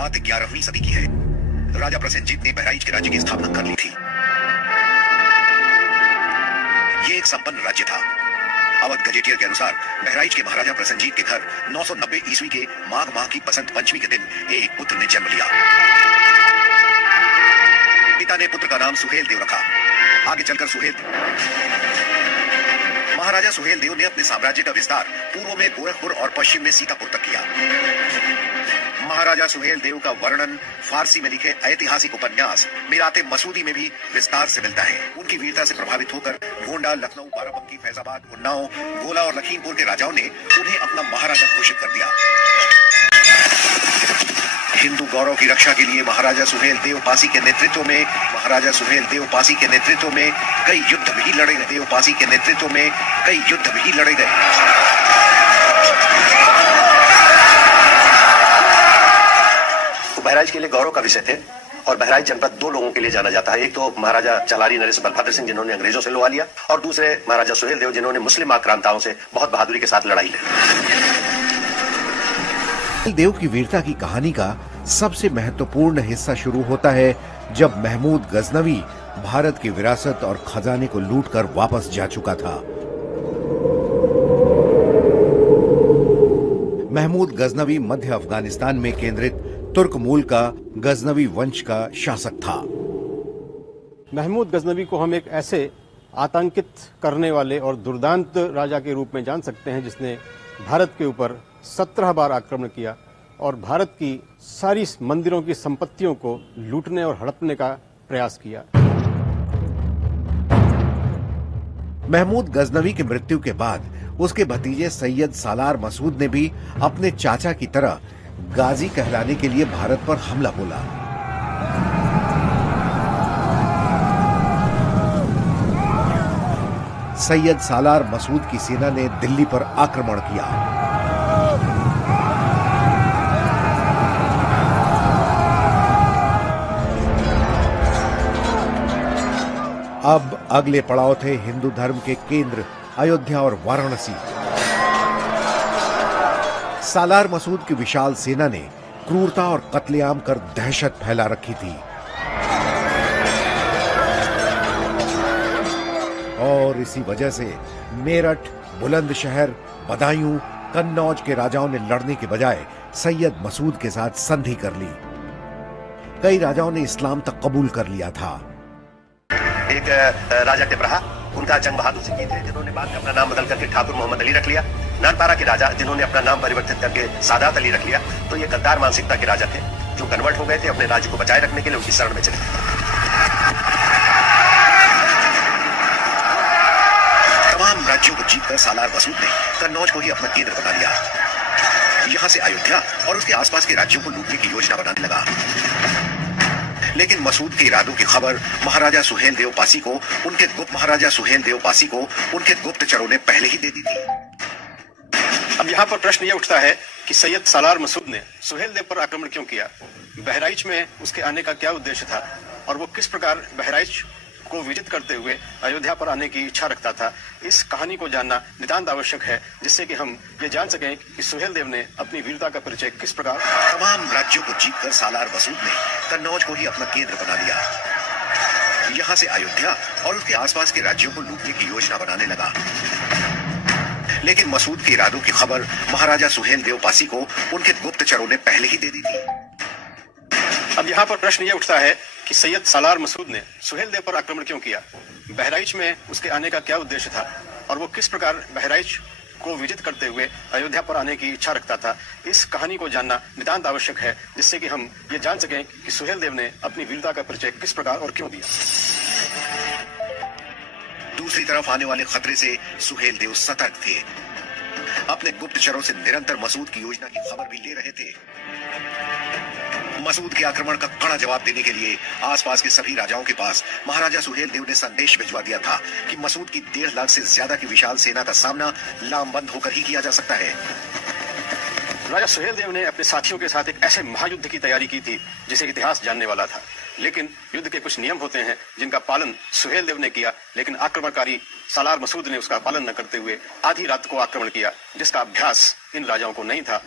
बात 11वीं सदी की है। राजा प्रसेनजीत ने बहराइच के राज्य की स्थापना कर ली थी। ये एक संपन्न राज्य था। अवध गजेटियर के अनुसार बहराइच के महाराजा प्रसेनजीत के घर 990 ईस्वी के माघ माह की बसंत पंचमी के दिन एक पुत्र ने जन्म लिया। पिता ने पुत्र का नाम सुहेल देव रखा। आगे चलकर महाराजा सुहेल देव ने अपने साम्राज्य का विस्तार पूर्व में गोरखपुर और पश्चिम में सीतापुर तक किया। महाराजा सुहेल देव का वर्णन फारसी में लिखे ऐतिहासिक उपन्यास मीराते मसूदी में भी विस्तार से मिलता है। उनकी वीरता से प्रभावित होकर गोंडा, लखनऊ, बाराबंकी, फैजाबाद, उन्नाव, गोला और लखीमपुर के राजाओं ने उन्हें अपना महाराजा घोषित कर दिया। हिंदू गौरव की रक्षा के लिए महाराजा सुहेल देव पासी के नेतृत्व में कई युद्ध भी लड़े गए। बहराइच के लिए गौरव का विषय थे और बहराइच जनपद दो लोगों के लिए जाना जाता है। एक तो महाराजा चलारी नरेश बलभद्र सिंह जिन्होंने अंग्रेजों से लुआ लिया, और दूसरे महाराजा सुहेल देव जिन्होंने मुस्लिम आक्रांताओं से बहुत बहादुरी के साथ लड़ाई लड़ी। देव की वीरता की कहानी का सबसे महत्वपूर्ण हिस्सा शुरू होता है जब महमूद गजनवी भारत की विरासत और खजाने को लूटकर वापस जा चुका था। महमूद गजनवी मध्य अफगानिस्तान में केंद्रित तुर्क मूल का गजनवी वंश का शासक था। महमूद गजनवी को हम एक ऐसे आतंकित करने वाले और दुर्दांत राजा के रूप में जान सकते हैं जिसने भारत के ऊपर 17 बार आक्रमण किया और भारत की सारी मंदिरों की संपत्तियों को लूटने और हड़पने का प्रयास किया। महमूद गजनवी की मृत्यु के बाद उसके भतीजे सैयद सालार मसूद ने भी अपने चाचा की तरह गाजी कहलाने के लिए भारत पर हमला बोला। सैयद सालार मसूद की सेना ने दिल्ली पर आक्रमण किया। अब अगले पड़ाव थे हिंदू धर्म के केंद्र अयोध्या और वाराणसी। सालार मसूद की विशाल सेना ने क्रूरता और कत्लेआम कर दहशत फैला रखी थी और इसी वजह से मेरठ, बुलंदशहर, बदायूं, कन्नौज के राजाओं ने लड़ने के बजाय सैयद मसूद के साथ संधि कर ली। कई राजाओं ने इस्लाम तक कबूल कर लिया था। एक राजा टिपराहा, उनका जंग बहादुर सिंह थे जिन्होंने बाद में अपना नाम बदल करके ठाकुर मोहम्मद अली रख लिया। नानपारा के राजा जिन्होंने अपना नाम परिवर्तित करके सादात अली रख लिया। तो ये गद्दार मानसिकता के राजा थे जो कन्वर्ट हो गए थे, अपने राज्य को बचाए रखने के लिए उनकी शरण में चले। तमाम राज्यों को जीतकर सालार मसूद ने कन्नौज को ही अपना केंद्र बना लिया। यहां से अयोध्या और उसके आसपास के राज्यों को लूटने की योजना बनाने लगा। लेकिन मसूद के इरादों की खबर महाराजा सुहेल देव पासी को उनके गुप्तचरों ने पहले ही दे दी थी। अब यहाँ पर प्रश्न यह उठता है कि सैयद सालार मसूद ने सुहेल देव पर आक्रमण क्यों किया? बहराइच में उसके आने का क्या उद्देश्य था और वो किस प्रकार बहराइच को विजित करते हुए अयोध्या पर आने की इच्छा रखता था? इस कहानी को जानना नितांत आवश्यक है जिससे कि हम ये जान सकें कि सुहेल देव ने अपनी वीरता का परिचय किस प्रकार। तमाम राज्यों को जीतकर सालार मसूद ने कन्नौज को ही अपना केंद्र बना लिया। यहां से अयोध्या और उसके आसपास के राज्यों को लूटने की योजना बनाने लगा। लेकिन मसूद के इरादों की खबर महाराजा सुहेल देव पासी को उनके गुप्तचरों ने पहले ही दे दी थी। अब यहाँ पर प्रश्न यह उठता है कि सैयद सालार मसूद ने सुहेल देव पर आक्रमण क्यों किया? बहराइच में उसके आने का क्या उद्देश्य था और वो किस प्रकार बहराइच को विजित करते हुए अयोध्या पर आने की इच्छा रखता था? इस कहानी को जानना नितांत आवश्यक है जिससे कि हम ये जान सकें कि सुहेल देव ने अपनी वीरता का परिचय किस प्रकार और क्यों दिया। दूसरी तरफ आने वाले खतरे से सुहेल देव सतर्क थे। अपने गुप्तचरों से निरंतर मसूद की योजना की खबर भी ले रहे थे। मसूद के आक्रमण का कड़ा जवाब देने के लिए आसपास के सभी राजाओं के पास महाराजा सुहेल देव ने संदेश भिजवा दिया था कि मसूद की 1.5 लाख से ज्यादा की विशाल सेना का सामना लामबंद होकर ही किया जा सकता है। राजा सुहेल देव ने अपने साथियों के साथ एक ऐसे महायुद्ध की तैयारी की थी जिसे इतिहास जानने वाला था। लेकिन युद्ध के कुछ नियम होते हैं जिनका पालन सुहेल देव ने किया, लेकिन आक्रमणकारी सालार मसूद ने उसका पालन न करते हुए आधी रात को आक्रमण किया, जिसका अभ्यास इन राजाओं को नहीं था।